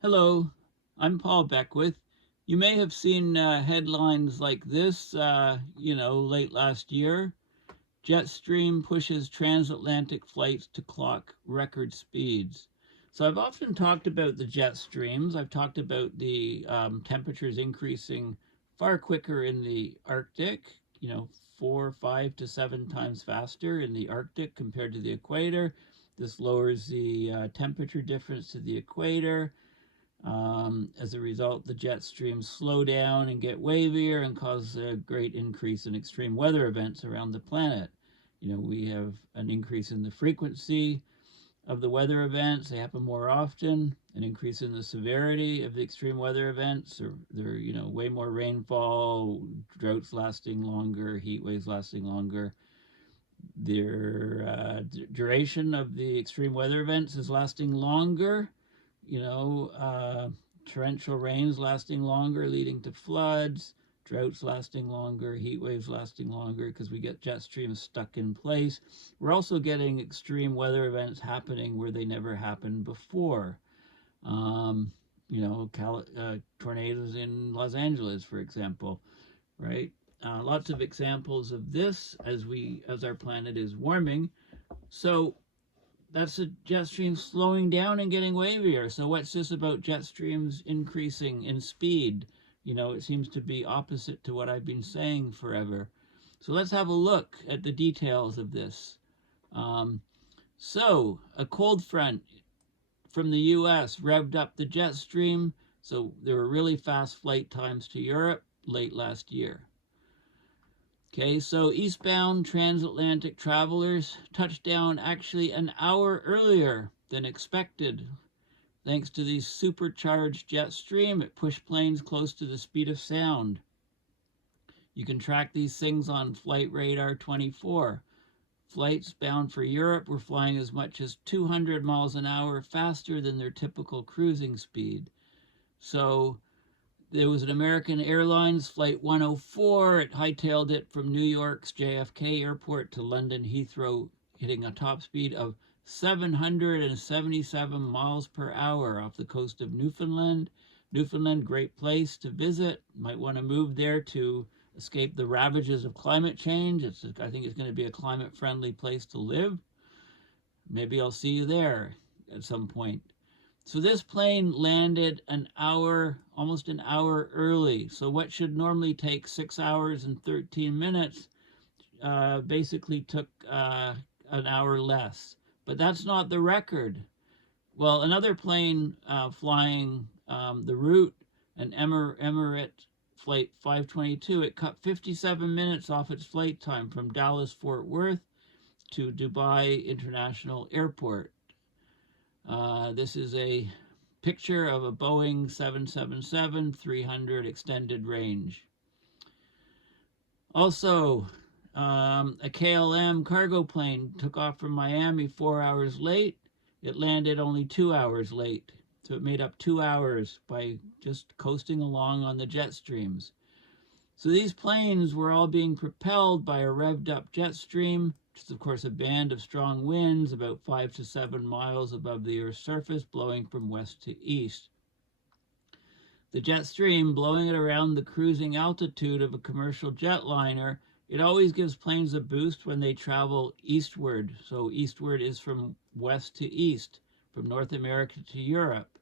Hello, I'm Paul Beckwith. You may have seen headlines like this, late last year. Jetstream pushes transatlantic flights to clock record speeds. So I've often talked about the jet streams. I've talked about the temperatures increasing far quicker in the Arctic, 4, 5 to 7 times faster in the Arctic compared to the equator. This lowers the temperature difference to the equator. As a result, the jet streams slow down and get wavier and cause a great increase in extreme weather events around the planet. We have an increase in the frequency of the weather events. They happen more often, an increase in the severity of the extreme weather events. There are way more rainfall, droughts lasting longer, heat waves lasting longer. Their duration of the extreme weather events is lasting longer, you know, uh, torrential rains lasting longer, leading to floods, droughts lasting longer, heat waves lasting longer because we get jet streams stuck in place. We're also getting extreme weather events happening where they never happened before. Um, Tornadoes in Los Angeles, for example, right? Lots of examples of this as our planet is warming. So that's the jet streams slowing down and getting wavier. So what's this about jet streams increasing in speed? It seems to be opposite to what I've been saying forever. So let's have a look at the details of this. Um, a cold front from the US revved up the jet stream. So there were really fast flight times to Europe late last year. Okay, so eastbound transatlantic travelers touched down actually an hour earlier than expected. Thanks to the supercharged jet stream, it pushed planes close to the speed of sound. You can track these things on Flight Radar 24. Flights bound for Europe were flying as much as 200 miles an hour faster than their typical cruising speed. So there was an American Airlines Flight 104. It hightailed it from New York's JFK Airport to London Heathrow, hitting a top speed of 777 miles per hour off the coast of Newfoundland. Newfoundland, great place to visit. Might want to move there to escape the ravages of climate change. I think it's going to be a climate-friendly place to live. Maybe I'll see you there at some point. So this plane landed almost an hour early. So what should normally take 6 hours and 13 minutes basically took an hour less. But that's not the record. Well, another plane flying the route, an Emirate Flight 522, it cut 57 minutes off its flight time from Dallas-Fort Worth to Dubai International Airport. This is a picture of a Boeing 777-300 extended range. Also, a KLM cargo plane took off from Miami 4 hours late. It landed only 2 hours late. So it made up 2 hours by just coasting along on the jet streams. So these planes were all being propelled by a revved up jet stream, which is of course a band of strong winds about 5 to 7 miles above the Earth's surface, blowing from west to east. The jet stream, blowing it around the cruising altitude of a commercial jetliner, it always gives planes a boost when they travel eastward. So eastward is from west to east, from North America to Europe.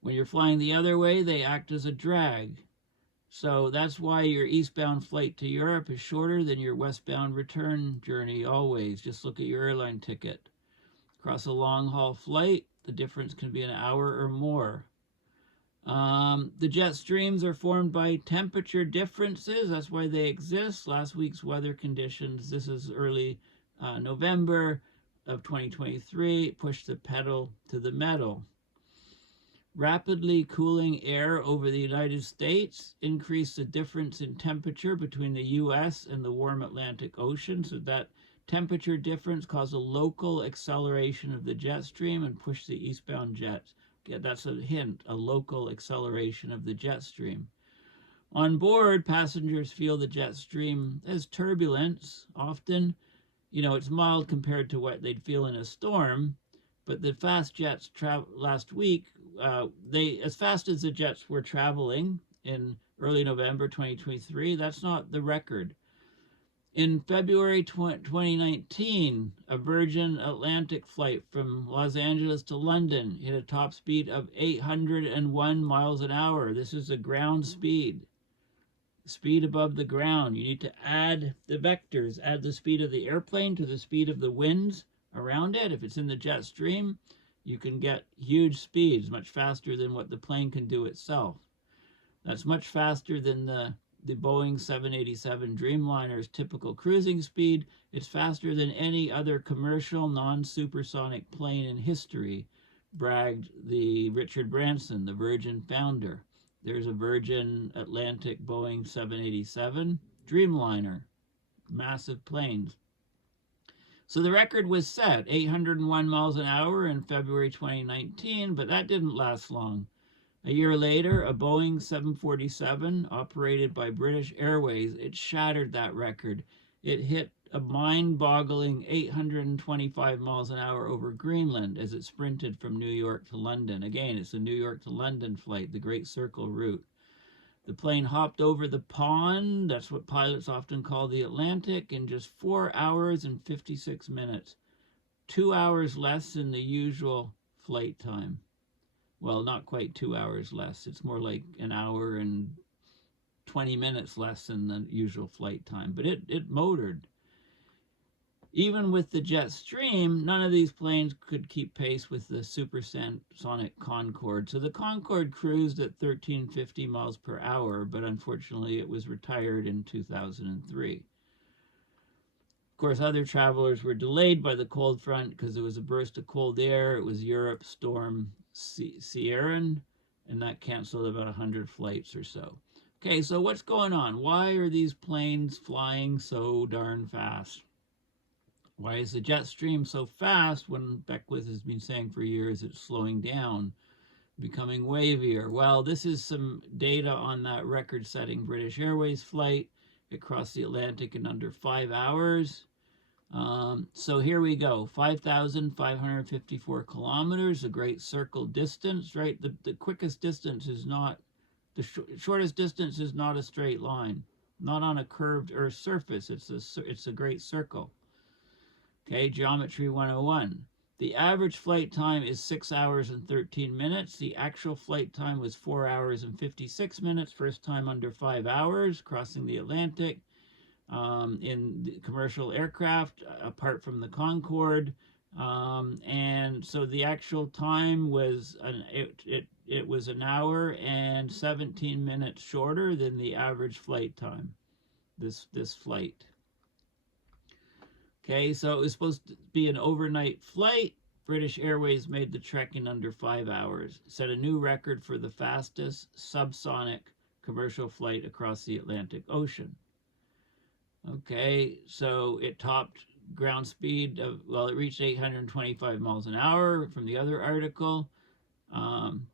When you're flying the other way, they act as a drag. So that's why your eastbound flight to Europe is shorter than your westbound return journey always. Just look at your airline ticket. Across a long haul flight, the difference can be an hour or more. The jet streams are formed by temperature differences. That's why they exist. Last week's weather conditions, this is early November of 2023, pushed the pedal to the metal. Rapidly cooling air over the United States increased the difference in temperature between the US and the warm Atlantic Ocean. So that temperature difference caused a local acceleration of the jet stream and pushed the eastbound jets. Okay, that's a hint, a local acceleration of the jet stream. On board, passengers feel the jet stream as turbulence. Often, it's mild compared to what they'd feel in a storm, but the fast jets last week they, as fast as the jets were traveling in early November 2023, that's not the record. In February 2019, a Virgin Atlantic flight from Los Angeles to London hit a top speed of 801 miles an hour. This is a ground speed. Speed above the ground. You need to add the vectors, add the speed of the airplane to the speed of the winds around it. If it's in the jet stream, you can get huge speeds, much faster than what the plane can do itself. That's much faster than the Boeing 787 Dreamliner's typical cruising speed. It's faster than any other commercial non-supersonic plane in history, bragged the Richard Branson, the Virgin founder. There's a Virgin Atlantic Boeing 787 Dreamliner, massive planes. So the record was set, 801 miles an hour in February 2019, but that didn't last long. A year later, a Boeing 747 operated by British Airways, it shattered that record. It hit a mind-boggling 825 miles an hour over Greenland as it sprinted from New York to London. Again, it's a New York to London flight, the Great Circle route. The plane hopped over the pond, that's what pilots often call the Atlantic, in just 4 hours and 56 minutes. 2 hours less than the usual flight time. Well, not quite 2 hours less. It's more like an hour and 20 minutes less than the usual flight time. But it motored. Even with the jet stream, none of these planes could keep pace with the supersonic Concorde. So the Concorde cruised at 1350 miles per hour, but unfortunately it was retired in 2003. Of course, other travelers were delayed by the cold front because there was a burst of cold air. It was Europe's storm Ciarán, and that canceled about 100 flights or so. Okay, so what's going on? Why are these planes flying so darn fast? Why is the jet stream so fast when Beckwith has been saying for years it's slowing down, becoming wavier? Well, this is some data on that record-setting British Airways flight. It crossed the Atlantic in under 5 hours. So here we go, 5,554 kilometers, a great circle distance, right? The quickest distance is not, the shortest distance is not a straight line, not on a curved Earth surface. It's a great circle. Okay, Geometry 101. The average flight time is 6 hours and 13 minutes. The actual flight time was 4 hours and 56 minutes, first time under 5 hours, crossing the Atlantic. In the commercial aircraft, apart from the Concorde, and so the actual time was it was an hour and 17 minutes shorter than the average flight time. This flight. Okay, so it was supposed to be an overnight flight. British Airways made the trek in under 5 hours, set a new record for the fastest subsonic commercial flight across the Atlantic Ocean. Okay, so it topped ground speed of, well, it reached 825 miles an hour from the other article.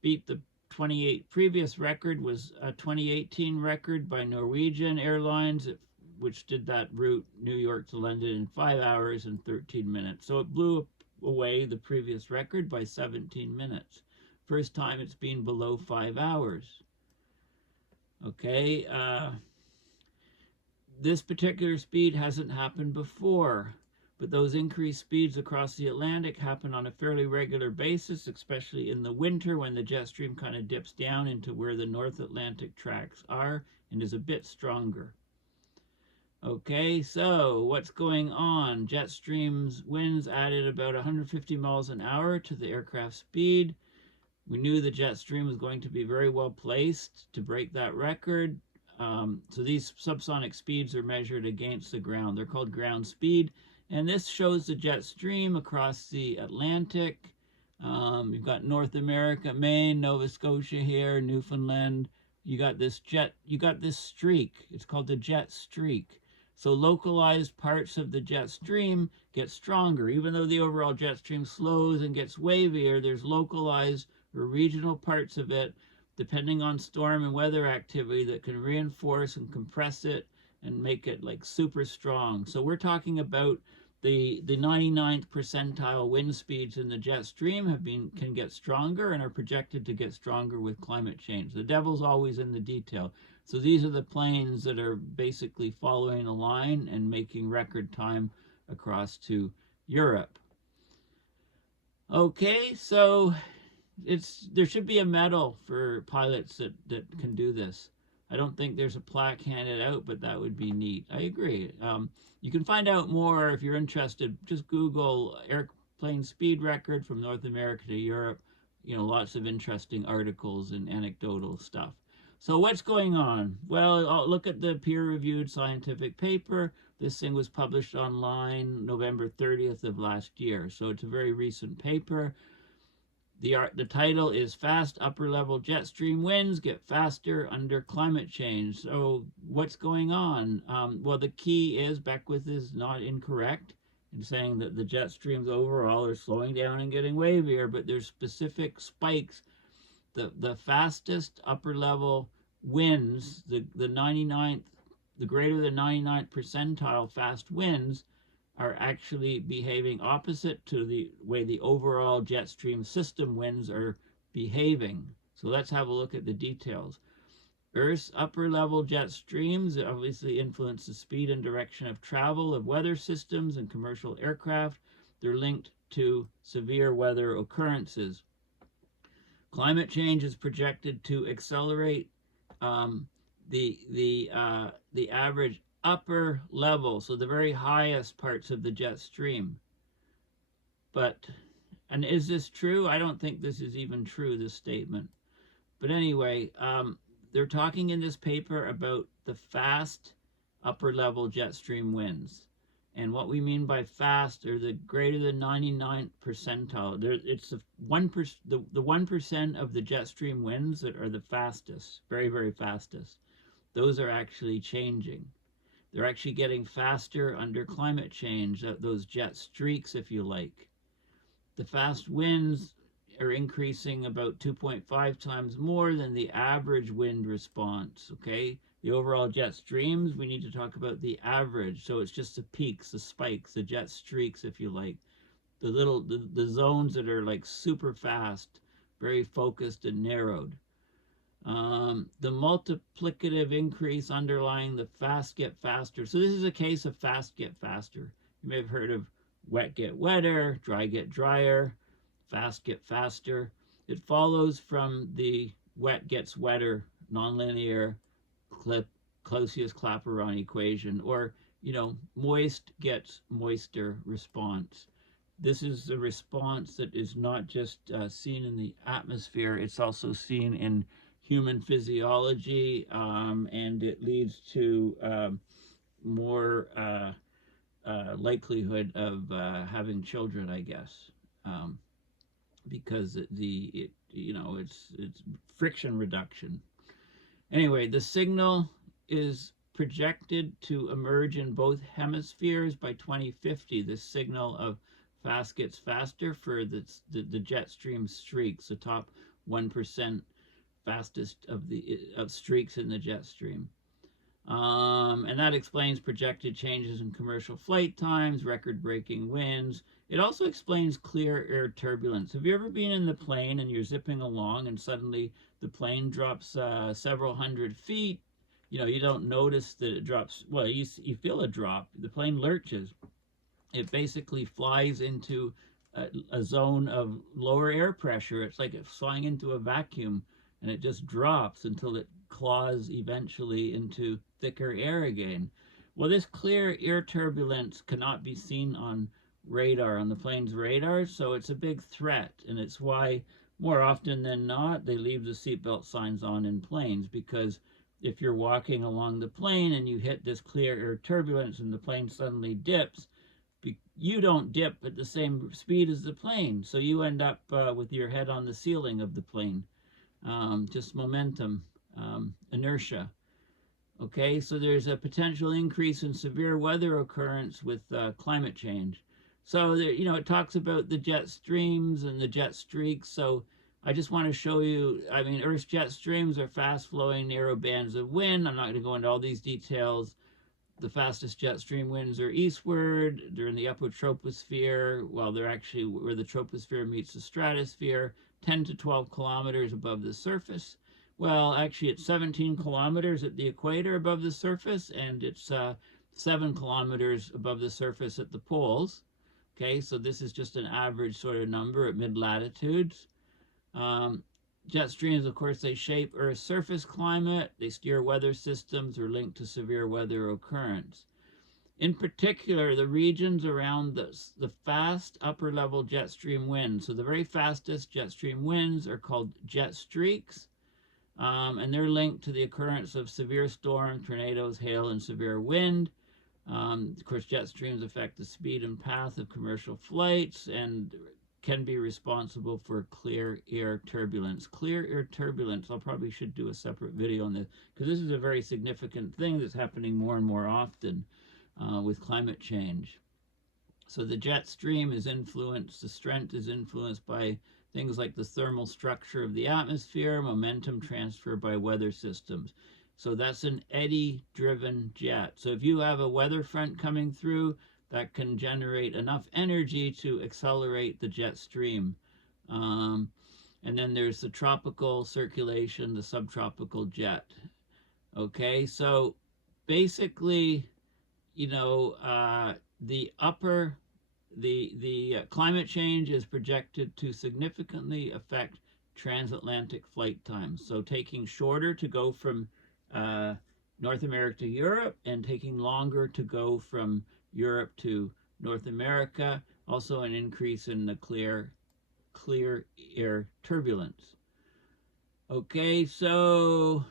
Beat the previous record was a 2018 record by Norwegian Airlines, which did that route New York to London in 5 hours and 13 minutes. So it blew away the previous record by 17 minutes. First time it's been below 5 hours. Okay, this particular speed hasn't happened before, but those increased speeds across the Atlantic happen on a fairly regular basis, especially in the winter when the jet stream kind of dips down into where the North Atlantic tracks are and is a bit stronger. Okay, so what's going on? Jet stream's winds added about 150 miles an hour to the aircraft speed. We knew the jet stream was going to be very well placed to break that record. So these subsonic speeds are measured against the ground. They're called ground speed. And this shows the jet stream across the Atlantic. You've got North America, Maine, Nova Scotia here, Newfoundland. You got this streak. It's called the jet streak. So localized parts of the jet stream get stronger. Even though the overall jet stream slows and gets wavier, there's localized or regional parts of it, depending on storm and weather activity, that can reinforce and compress it and make it like super strong. So we're talking about The 99th percentile wind speeds in the jet stream can get stronger and are projected to get stronger with climate change. The devil's always in the detail. So these are the planes that are basically following a line and making record time across to Europe. Okay, so there should be a medal for pilots that can do this. I don't think there's a plaque handed out, but that would be neat. I agree. You can find out more if you're interested. Just Google airplane speed record from North America to Europe. You know, lots of interesting articles and anecdotal stuff. So what's going on? Well, I'll look at the peer-reviewed scientific paper. This thing was published online November 30th of last year, so it's a very recent paper. The title is Fast Upper-Level Jet Stream Winds Get Faster Under Climate Change. So what's going on? Well, the key is Beckwith is not incorrect in saying that the jet streams overall are slowing down and getting wavier, but there's specific spikes. The fastest upper-level winds, the greater than 99th percentile fast winds, are actually behaving opposite to the way the overall jet stream system winds are behaving. So let's have a look at the details. Earth's upper-level jet streams obviously influence the speed and direction of travel of weather systems and commercial aircraft. They're linked to severe weather occurrences. Climate change is projected to accelerate the average upper level, so the very highest parts of the jet stream. And is this true? I don't think this is even true, this statement. But anyway, they're talking in this paper about the fast upper level jet stream winds. And what we mean by fast are the greater than 99th percentile. It's the 1% of the jet stream winds that are the fastest, very, very fastest. Those are actually changing. They're actually getting faster under climate change, those jet streaks, if you like. The fast winds are increasing about 2.5 times more than the average wind response, okay? The overall jet streams, we need to talk about the average. So it's just the peaks, the spikes, the jet streaks, if you like. The zones that are like super fast, very focused and narrowed. The multiplicative increase underlying the fast get faster. So this is a case of fast get faster. You may have heard of wet get wetter, dry get drier, fast get faster. It follows from the wet gets wetter nonlinear Clausius-Clapeyron equation, or, you know, moist gets moister response. This is a response that is not just seen in the atmosphere, it's also seen in human physiology, and it leads to more likelihood of having children, I guess, because it's friction reduction. Anyway, the signal is projected to emerge in both hemispheres by 2050. This signal of fast gets faster for the jet stream streaks, the top 1% fastest of streaks in the jet stream. And that explains projected changes in commercial flight times, record-breaking winds. It also explains clear air turbulence. Have you ever been in the plane and you're zipping along and suddenly the plane drops several hundred feet? You know, you don't notice that it drops. Well, you feel a drop. The plane lurches. It basically flies into a zone of lower air pressure. It's like it's flying into a vacuum, and it just drops until it claws eventually into thicker air again. Well, this clear air turbulence cannot be seen on radar, on the plane's radar, so it's a big threat, and it's why more often than not they leave the seatbelt signs on in planes, because if you're walking along the plane and you hit this clear air turbulence and the plane suddenly dips, you don't dip at the same speed as the plane, so you end up with your head on the ceiling of the plane. Just momentum, inertia. Okay, so there's a potential increase in severe weather occurrence with climate change. So there, it talks about the jet streams and the jet streaks. So I just want to show you, I mean, Earth's jet streams are fast-flowing narrow bands of wind. I'm not going to go into all these details. The fastest jet stream winds are eastward. They're in the upper troposphere. Well, they're actually where the troposphere meets the stratosphere, 10 to 12 kilometers above the surface. Well, actually, it's 17 kilometers at the equator above the surface, and it's 7 kilometers above the surface at the poles. Okay, so this is just an average sort of number at mid-latitudes. Jet streams, of course, they shape Earth's surface climate. They steer weather systems or link to severe weather occurrence. In particular, the regions around the fast upper-level jet stream winds. So the very fastest jet stream winds are called jet streaks, and they're linked to the occurrence of severe storms, tornadoes, hail, and severe wind. Of course, jet streams affect the speed and path of commercial flights and can be responsible for clear air turbulence. Clear air turbulence, I probably should do a separate video on this, because this is a very significant thing that's happening more and more often with climate change. So the jet stream is influenced, the strength is influenced by things like the thermal structure of the atmosphere, momentum transfer by weather systems. So that's an eddy-driven jet. So if you have a weather front coming through, that can generate enough energy to accelerate the jet stream. And then there's the tropical circulation, the subtropical jet. Okay, so basically, you know, the climate change is projected to significantly affect transatlantic flight times. So taking shorter to go from North America to Europe, and taking longer to go from Europe to North America. Also an increase in the clear air turbulence. Okay, so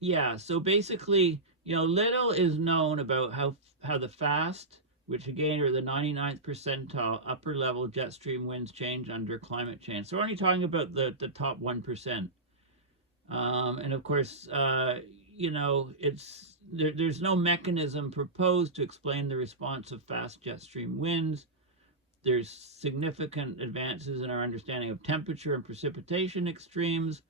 yeah, so basically, you know, little is known about how the fast, which again are the 99th percentile upper level jet stream winds, change under climate change. So we're only talking about the top 1%. And of course, you know, there's no mechanism proposed to explain the response of fast jet stream winds. There's significant advances in our understanding of temperature and precipitation extremes,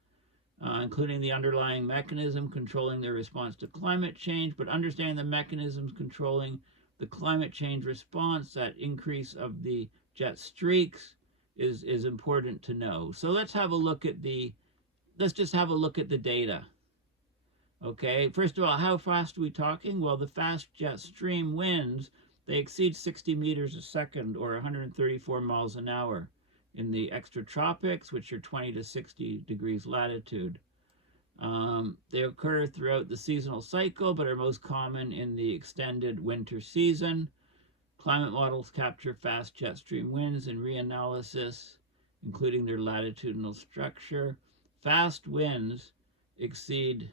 including the underlying mechanism controlling their response to climate change. But understanding the mechanisms controlling the climate change response, that increase of the jet streaks, is important to know. So let's have a look at let's just have a look at the data. Okay, first of all, how fast are we talking? Well, the fast jet stream winds, they exceed 60 meters a second, or 134 miles an hour in the extratropics, which are 20 to 60 degrees latitude. They occur throughout the seasonal cycle, but are most common in the extended winter season. Climate models capture fast jet stream winds in reanalysis, including their latitudinal structure. Fast winds exceed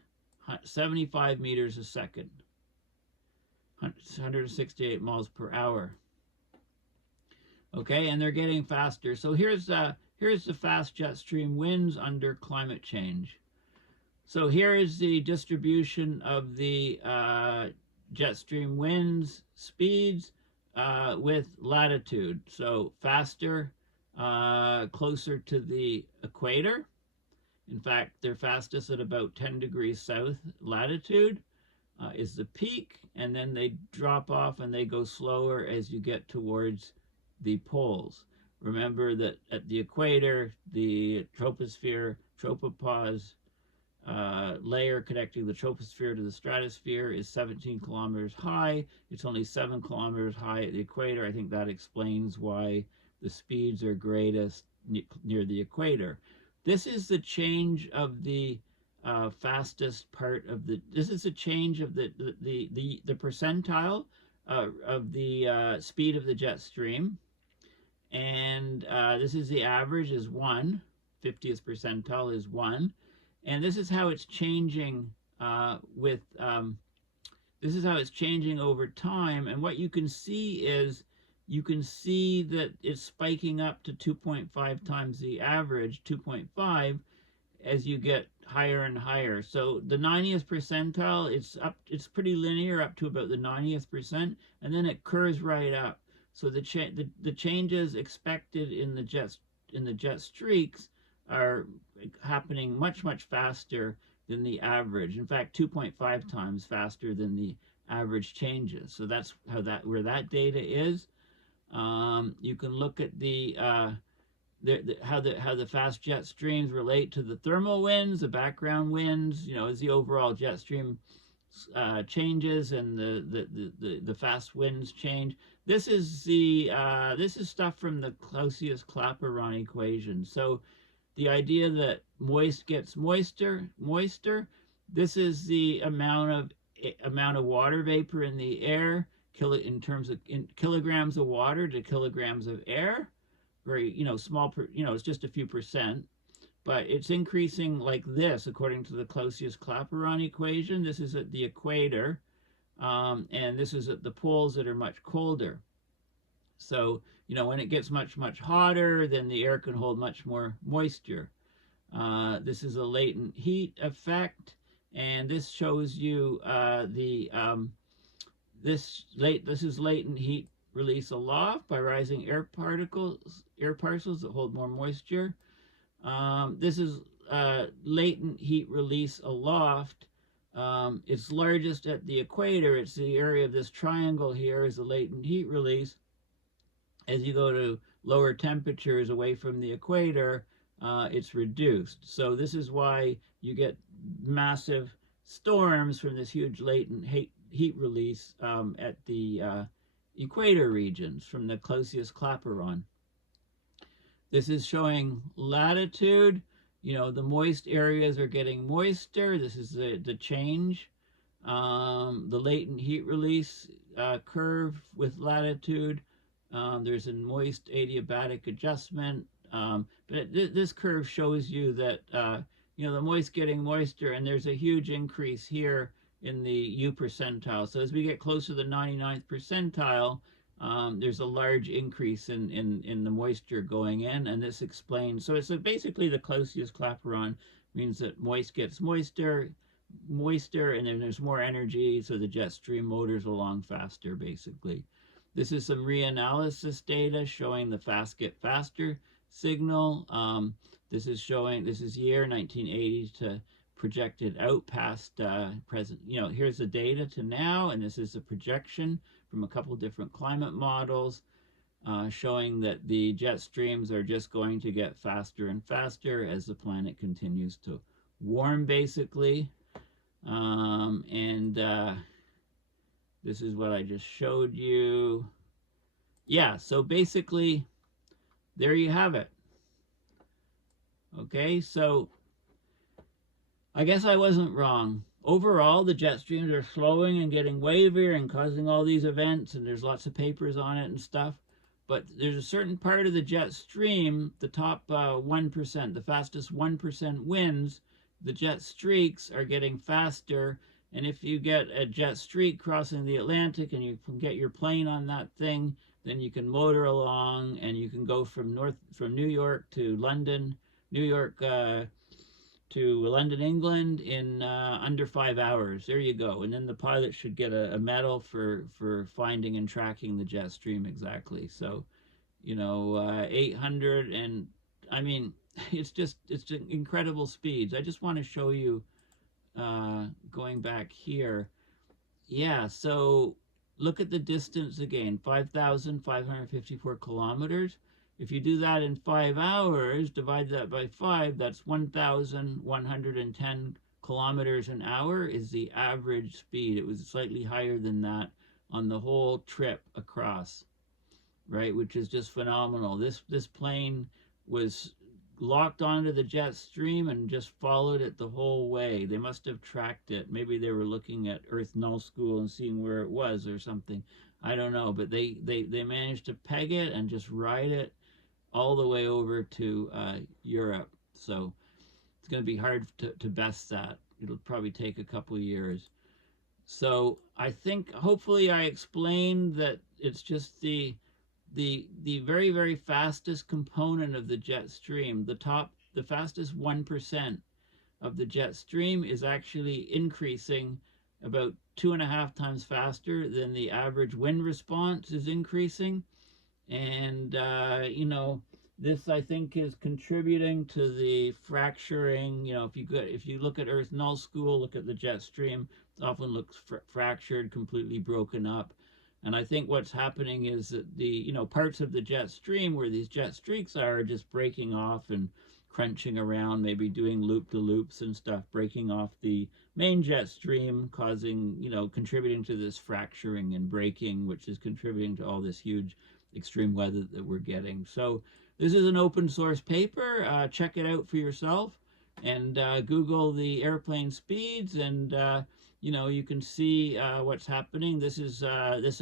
75 meters a second, 168 miles per hour. Okay, and they're getting faster. So here's the fast jet stream winds under climate change. So here is the distribution of the jet stream winds speeds with latitude. So faster, closer to the equator. In fact, they're fastest at about 10 degrees south latitude is the peak, and then they drop off and they go slower as you get towards the poles. Remember that at the equator, the troposphere, tropopause layer connecting the troposphere to the stratosphere is 17 kilometers high. It's only 7 kilometers high at the equator. I think that explains why the speeds are greatest near the equator. This is the change of the fastest part of this is the change of the percentile of the speed of the jet stream. And this is the average is 1, 50th percentile is 1. And this is how it's changing this is how it's changing over time. And what you can see is, you can see that it's spiking up to 2.5 times the average, 2.5, as you get higher and higher. So the 90th percentile, it's pretty linear up to about the 90th percent, and then it curves right up. So the changes expected in the jet streaks are happening much faster than the average. In fact, 2.5 times faster than the average changes. So that's how where that data is. You can look at how the fast jet streams relate to the thermal winds, the background winds. As the overall jet stream changes and the fast winds change. This is stuff from the Clausius-Clapeyron equation. So the idea that moist gets moister. This is the amount of water vapor in the air in terms of kilograms of water to kilograms of air. Very small. It's just a few percent. But it's increasing like this according to the Clausius-Clapeyron equation. This is at the equator, and this is at the poles that are much colder. So, when it gets much hotter, then the air can hold much more moisture. This is a latent heat effect, and this shows you this is latent heat release aloft by rising air particles that hold more moisture. This is latent heat release aloft. It's largest at the equator. It's the area of this triangle here is the latent heat release. As you go to lower temperatures away from the equator, it's reduced. So this is why you get massive storms from this huge latent heat release at the equator regions from the Clausius-Clapeyron. This is showing latitude. The moist areas are getting moister. This is the change. The latent heat release curve with latitude. There's a moist adiabatic adjustment. But this curve shows you that, the moist getting moister, and there's a huge increase here in the U percentile. So as we get closer to the 99th percentile, there's a large increase in the moisture going in, and this explains. So it's basically the Clausius-Clapeyron means that moist gets moister, and then there's more energy, so the jet stream motors along faster, basically. This is some reanalysis data showing the fast get faster signal. This is year 1980 to projected out past present. Here's the data to now, and this is a projection from a couple different climate models showing that the jet streams are just going to get faster and faster as the planet continues to warm, basically. This is what I just showed you. Yeah, so basically, there you have it. Okay, so I guess I wasn't wrong. Overall, the jet streams are slowing and getting wavier and causing all these events, and there's lots of papers on it and stuff. But there's a certain part of the jet stream, the top 1%, the fastest 1% winds, the jet streaks are getting faster. And if you get a jet streak crossing the Atlantic and you can get your plane on that thing, then you can motor along and you can go from New York to London, to London, England in under 5 hours. There you go. And then the pilot should get a medal for finding and tracking the jet stream exactly. So, 800, and I mean, it's incredible speeds. I just want to show you going back here. Yeah, so look at the distance again, 5,554 kilometers. If you do that in 5 hours, divide that by 5, that's 1,110 kilometers an hour is the average speed. It was slightly higher than that on the whole trip across, right? Which is just phenomenal. This plane was locked onto the jet stream and just followed it the whole way. They must have tracked it. Maybe they were looking at Earth Null School and seeing where it was or something. I don't know, but they managed to peg it and just ride it all the way over to Europe. So it's going to be hard to best that. It'll probably take a couple of years. So I think hopefully I explained that it's just the very, very fastest component of the jet stream. The fastest 1% of the jet stream is actually increasing about 2.5 times faster than the average wind response is increasing. And, This, I think, is contributing to the fracturing. You know, if you look at Earth null school, look at the jet stream, it often looks fractured, completely broken up. And I think what's happening is that the, you know, parts of the jet stream where these jet streaks are just breaking off and crunching around, maybe doing loop-to-loops and stuff, breaking off the main jet stream, causing, you know, contributing to this fracturing and breaking, which is contributing to all this huge extreme weather that we're getting. So this is an open source paper. Check it out for yourself, and Google the airplane speeds, and you know, you can see what's happening. This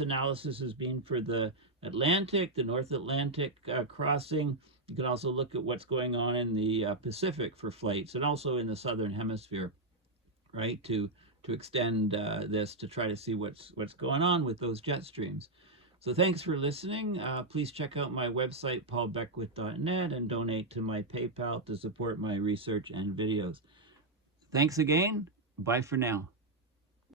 analysis has been for the Atlantic, the North Atlantic crossing. You can also look at what's going on in the Pacific for flights, and also in the Southern Hemisphere, right? To extend this to try to see what's going on with those jet streams. So thanks for listening. Please check out my website, paulbeckwith.net, and donate to my PayPal to support my research and videos. Thanks again. Bye for now.